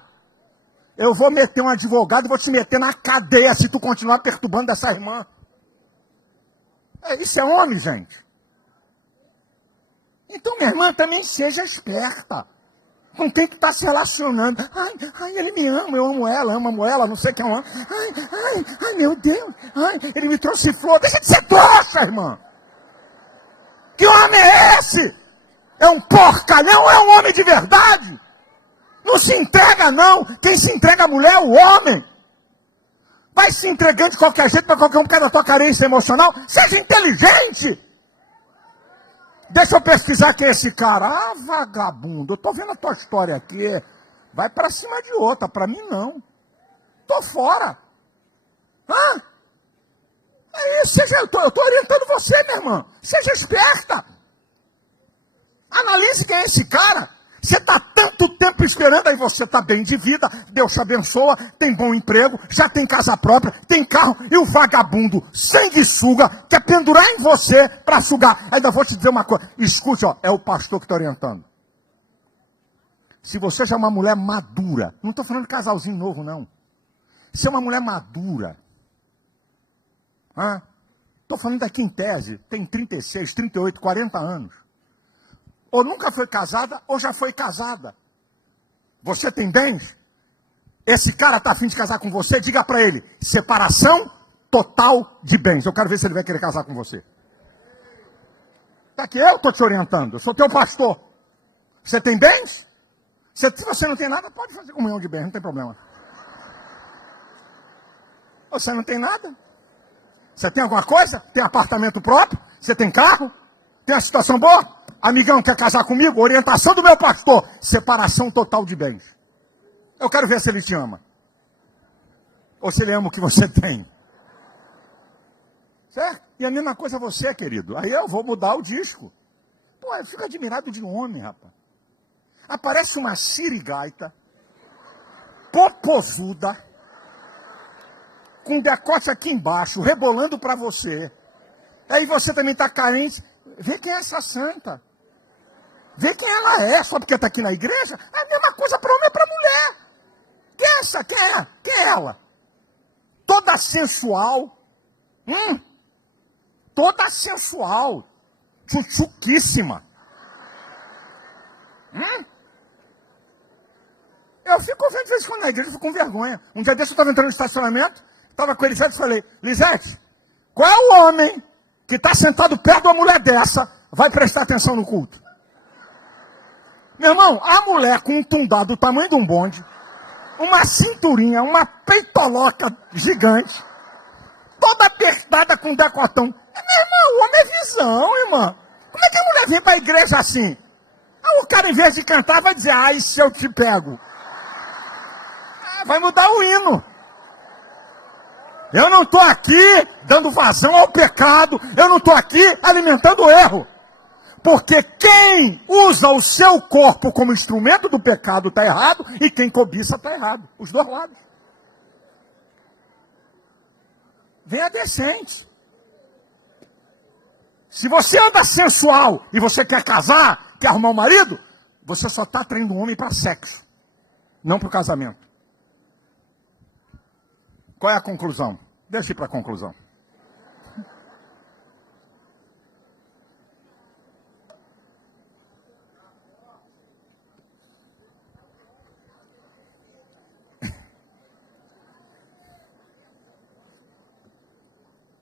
eu vou meter um advogado e vou te meter na cadeia se tu continuar perturbando essa irmã. Isso é homem, gente. Então, minha irmã, também seja esperta. Com quem tu está se relacionando? Ai, ele me ama, eu amo ela, não sei quem eu amo. Ai, meu Deus. Ele me trouxe flor. Deixa de ser trouxa, irmã. Que homem é esse? É um porcalhão ou é um homem de verdade? Não se entrega, não. Quem se entrega à mulher é o homem. Vai se entregando de qualquer jeito para qualquer um por causa da tua carência emocional. Seja inteligente. Deixa eu pesquisar quem é esse cara. Vagabundo, eu tô vendo a tua história aqui. Vai para cima de outra, para mim não. Tô fora. É isso, eu tô orientando você, minha irmã. Seja esperta. Analise quem é esse cara. Você está tanto tempo esperando, aí você está bem de vida, Deus te abençoa, tem bom emprego, já tem casa própria, tem carro, e o vagabundo, sanguessuga, quer pendurar em você para sugar. Ainda vou te dizer uma coisa, escute, é o pastor que está orientando. Se você já é uma mulher madura, não estou falando de casalzinho novo, não. Se é uma mulher madura, estou falando daqui em tese, tem 36, 38, 40 anos. Ou nunca foi casada, ou já foi casada. Você tem bens? Esse cara está a fim de casar com você, diga para ele, separação total de bens. Eu quero ver se ele vai querer casar com você. Tá que eu estou te orientando, eu sou teu pastor. Você tem bens? Se você não tem nada, pode fazer comunhão de bens, não tem problema. Você não tem nada? Você tem alguma coisa? Tem apartamento próprio? Você tem carro? Tem uma situação boa? Amigão, quer casar comigo? Orientação do meu pastor. Separação total de bens. Eu quero ver se ele te ama. Ou se ele ama o que você tem. Certo? E a mesma coisa você, querido. Aí eu vou mudar o disco. Pô, eu fico admirado de um homem, rapaz. Aparece uma sirigaita, popozuda, com decote aqui embaixo, rebolando para você. Aí você também está carente. Vê quem é essa santa. Vê quem ela é, só porque está aqui na igreja. É a mesma coisa para homem e para mulher. Quem é essa? Quem é? Quem é ela? Toda sensual. Toda sensual. Tchutchuquíssima. Eu fico vendo de vez em quando na igreja, eu fico com vergonha. Um dia desse eu estava entrando no estacionamento, estava com a Elisete e falei, Lisete, qual é o homem que está sentado perto de uma mulher dessa, vai prestar atenção no culto? Meu irmão, a mulher com um tundado do tamanho de um bonde, uma cinturinha, uma peitoloca gigante, toda apertada com decotão. Meu irmão, o homem é visão, irmão. Como é que a mulher vem para a igreja assim? Aí o cara, em vez de cantar, vai dizer, ai, se eu te pego. Vai mudar o hino. Eu não estou aqui dando vazão ao pecado. Eu não estou aqui alimentando o erro. Porque quem usa o seu corpo como instrumento do pecado está errado, e quem cobiça está errado. Os dois lados. Venha decente. Se você anda sensual e você quer casar, quer arrumar um marido, você só está atraindo um homem para sexo, não para o casamento. Qual é a conclusão? Deixa eu ir para a conclusão.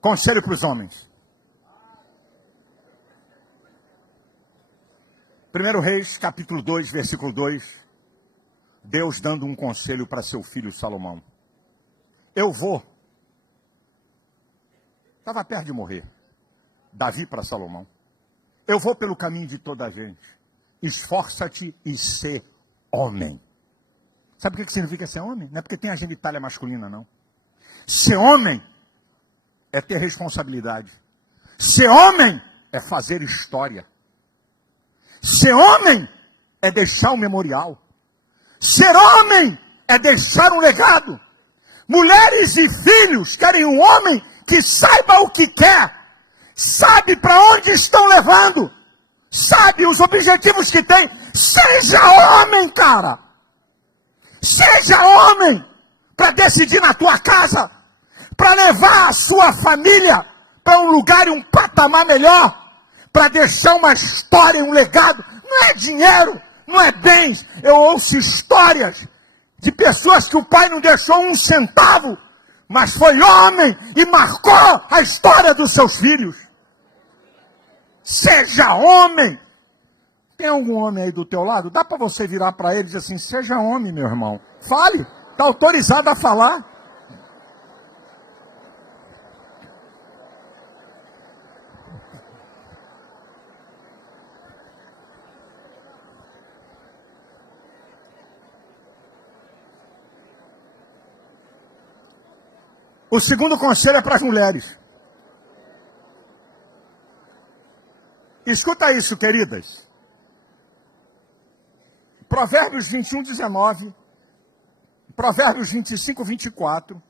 Conselho para os homens. 1 Reis, capítulo 2, versículo 2. Deus dando um conselho para seu filho Salomão. Eu vou. Estava perto de morrer. Davi para Salomão. Eu vou pelo caminho de toda a gente. Esforça-te e sê homem. Sabe o que significa ser homem? Não é porque tem a genitália masculina, não. Ser homem é ter responsabilidade. Ser homem é fazer história. Ser homem é deixar um memorial. Ser homem é deixar um legado. Mulheres e filhos querem um homem que saiba o que quer, sabe para onde estão levando, sabe os objetivos que tem. Seja homem, cara. Seja homem para decidir na tua casa, para levar a sua família para um lugar e um patamar melhor, para deixar uma história, um legado. Não é dinheiro, não é bens. Eu ouço histórias de pessoas que o pai não deixou um centavo, mas foi homem e marcou a história dos seus filhos. Seja homem. Tem algum homem aí do teu lado? Dá para você virar para ele e dizer assim, seja homem, meu irmão. Fale, está autorizado a falar. O segundo conselho é para as mulheres. Escuta isso, queridas. Provérbios 21, 19. Provérbios 25, 24.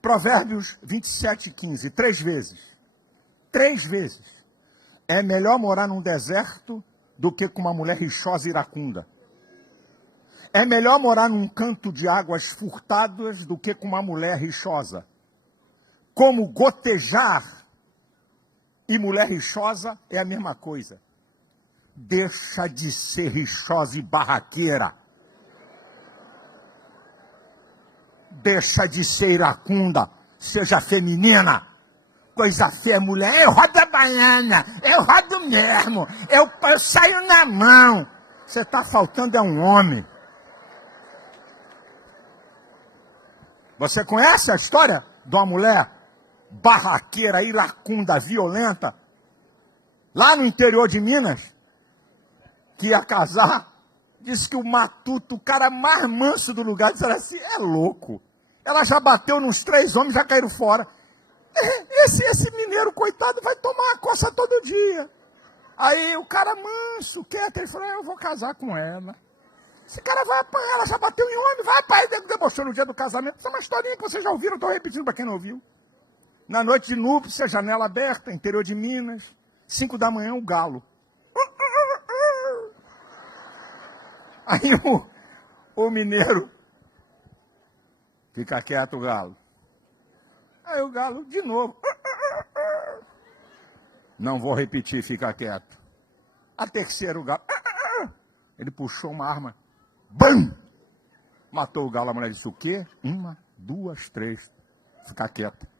Provérbios 27, 15. 3 vezes. 3 vezes. É melhor morar num deserto do que com uma mulher rixosa e iracunda. É melhor morar num canto de águas furtadas do que com uma mulher rixosa. Como gotejar e mulher rixosa é a mesma coisa. Deixa de ser rixosa e barraqueira. Deixa de ser iracunda. Seja feminina. Coisa feia, mulher. Eu rodo a baiana. Eu rodo mesmo. Eu saio na mão. Você está faltando é um homem. Você conhece a história de uma mulher barraqueira, iracunda, violenta, lá no interior de Minas, que ia casar, disse que o matuto, o cara mais manso do lugar, disse assim, é louco. Ela já bateu nos 3 homens, já caíram fora. Esse mineiro, coitado, vai tomar uma coça todo dia. Aí o cara manso, quieto, ele falou, eu vou casar com ela. Esse cara vai apanhar, ela já bateu em homem, vai, pai, debochou no dia do casamento. Isso é uma historinha que vocês já ouviram, estou repetindo para quem não ouviu. Na noite de núpcias, janela aberta, interior de Minas, 5 da manhã, o galo. Aí o mineiro, fica quieto, galo. Aí o galo, de novo. Não vou repetir, fica quieto. A terceira, o galo. Ele puxou uma arma. Bam! Matou o galo. A mulher disse, o quê? 1, 2, 3. Fica quieto.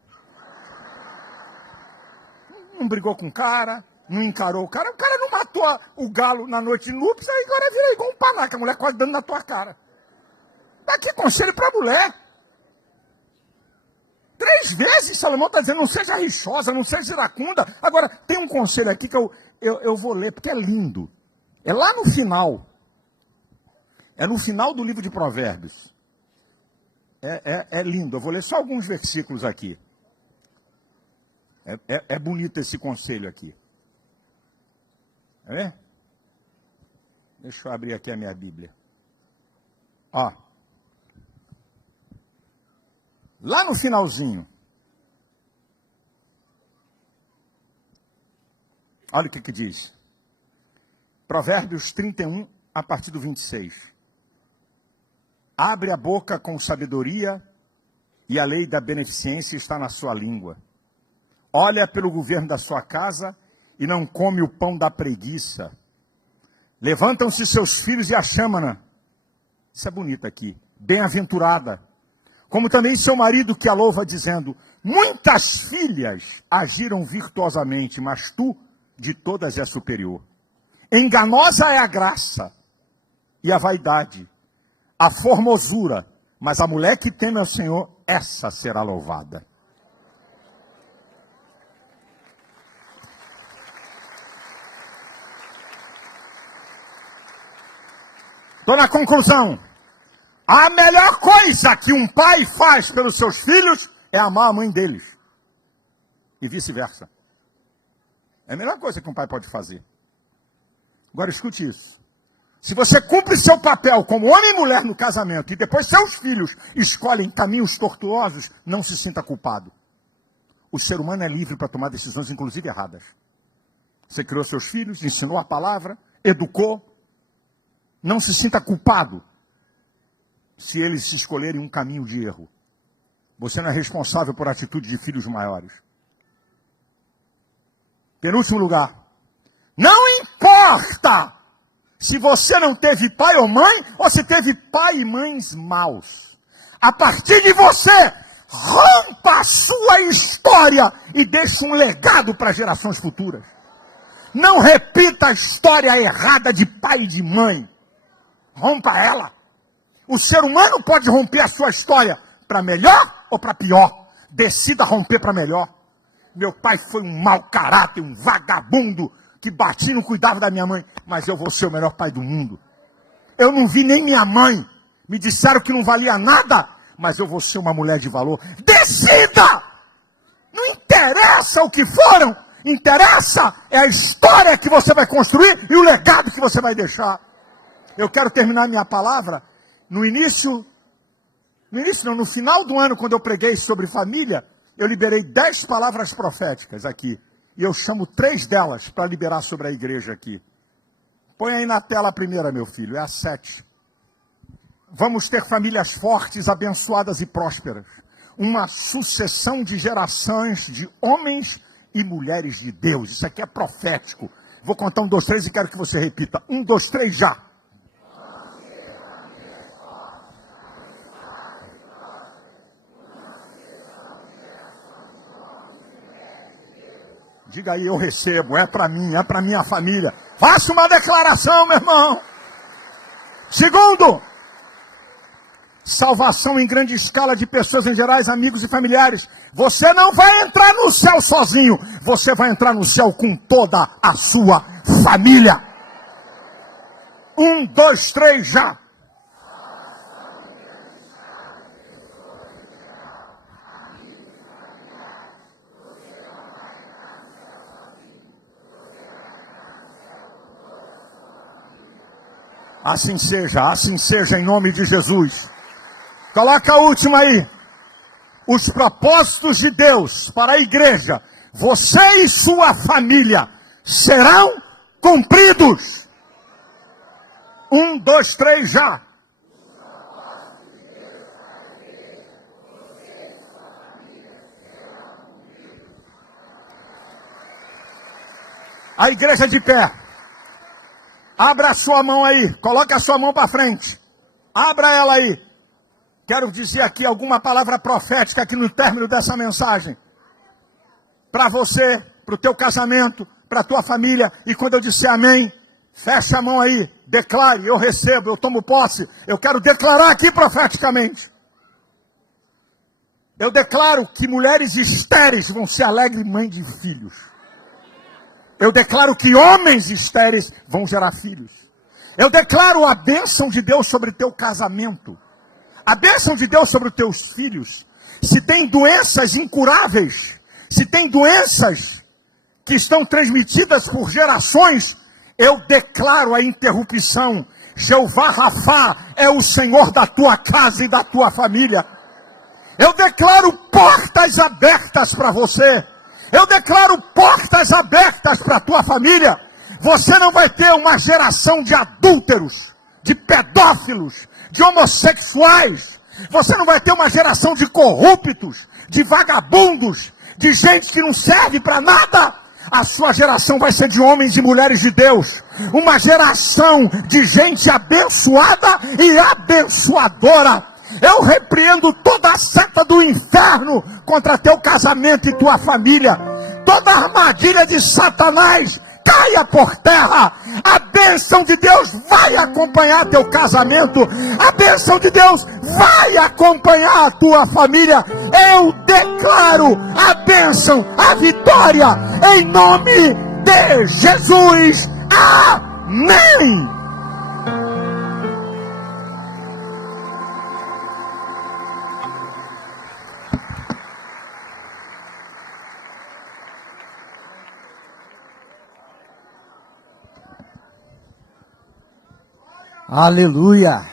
Não brigou com o cara, não encarou o cara não matou o galo na noite de núpcias, aí agora vira igual um panaca, a mulher quase dando na tua cara. Dá aqui conselho para a mulher. 3 vezes Salomão está dizendo, não seja rixosa, não seja iracunda. Agora, tem um conselho aqui que eu vou ler, porque é lindo. É lá no final. É no final do livro de Provérbios. É lindo, eu vou ler só alguns versículos aqui. É bonito esse conselho aqui. É? Deixa eu abrir aqui a minha Bíblia. Ó. Lá no finalzinho. Olha o que diz. Provérbios 31, a partir do 26. Abre a boca com sabedoria e a lei da beneficência está na sua língua. Olha pelo governo da sua casa e não come o pão da preguiça. Levantam-se seus filhos e a chamam-na. Isso é bonito aqui. Bem-aventurada. como também seu marido que a louva, dizendo: muitas filhas agiram virtuosamente, mas tu de todas és superior. Enganosa é a graça e a vaidade, a formosura, mas a mulher que teme ao Senhor, essa será louvada. Estou na conclusão. A melhor coisa que um pai faz pelos seus filhos é amar a mãe deles. E vice-versa. É a melhor coisa que um pai pode fazer. Agora escute isso. Se você cumpre seu papel como homem e mulher no casamento e depois seus filhos escolhem caminhos tortuosos, não se sinta culpado. O ser humano é livre para tomar decisões, inclusive erradas. Você criou seus filhos, ensinou a palavra, educou. Não se sinta culpado se eles escolherem um caminho de erro. Você não é responsável por atitude de filhos maiores. Penúltimo lugar. Não importa se você não teve pai ou mãe, ou se teve pai e mães maus. A partir de você, rompa a sua história e deixe um legado para gerações futuras. Não repita a história errada de pai e de mãe. Rompa ela. O ser humano pode romper a sua história para melhor ou para pior. Decida romper para melhor. Meu pai foi um mau caráter, um vagabundo, que batia e não cuidava da minha mãe. Mas eu vou ser o melhor pai do mundo. Eu não vi nem minha mãe. Me disseram que não valia nada, mas eu vou ser uma mulher de valor. Decida! Não interessa o que foram. Interessa é a história que você vai construir e o legado que você vai deixar. Eu quero terminar minha palavra no final do ano, quando eu preguei sobre família, eu liberei 10 palavras proféticas aqui. E eu chamo 3 delas para liberar sobre a igreja aqui. Põe aí na tela a primeira, meu filho, é a 7. Vamos ter famílias fortes, abençoadas e prósperas. Uma sucessão de gerações de homens e mulheres de Deus. Isso aqui é profético. Vou contar 1, 2, 3 e quero que você repita. 1, 2, 3, já. Diga aí, eu recebo, é para mim, é para minha família. Faça uma declaração, meu irmão. Segundo, salvação em grande escala de pessoas em gerais, amigos e familiares. Você não vai entrar no céu sozinho, você vai entrar no céu com toda a sua família. 1, 2, 3, já. Assim seja em nome de Jesus. Coloca a última aí. Os propósitos de Deus para a igreja, você e sua família, serão cumpridos. 1, 2, 3, já. A igreja de pé. Abra a sua mão aí, coloque a sua mão para frente. Abra ela aí. Quero dizer aqui alguma palavra profética aqui no término dessa mensagem. Para você, para o teu casamento, para a tua família. E quando eu disser amém, feche a mão aí, declare, eu recebo, eu tomo posse. Eu quero declarar aqui profeticamente. Eu declaro que mulheres estéreis vão ser alegres mães de filhos. Eu declaro que homens estéreis vão gerar filhos. Eu declaro a bênção de Deus sobre o teu casamento. A bênção de Deus sobre os teus filhos. Se tem doenças incuráveis, se tem doenças que estão transmitidas por gerações, eu declaro a interrupção. Jeová Rafá é o Senhor da tua casa e da tua família. Eu declaro portas abertas para você. Eu declaro portas abertas para a tua família. Você não vai ter uma geração de adúlteros, de pedófilos, de homossexuais. Você não vai ter uma geração de corruptos, de vagabundos, de gente que não serve para nada. A sua geração vai ser de homens e mulheres de Deus. Uma geração de gente abençoada e abençoadora. Eu repreendo toda a seta do inferno contra teu casamento e tua família. Toda armadilha de Satanás caia por terra. A bênção de Deus vai acompanhar teu casamento. A bênção de Deus vai acompanhar a tua família. Eu declaro a bênção, a vitória, em nome de Jesus. Amém. Aleluia.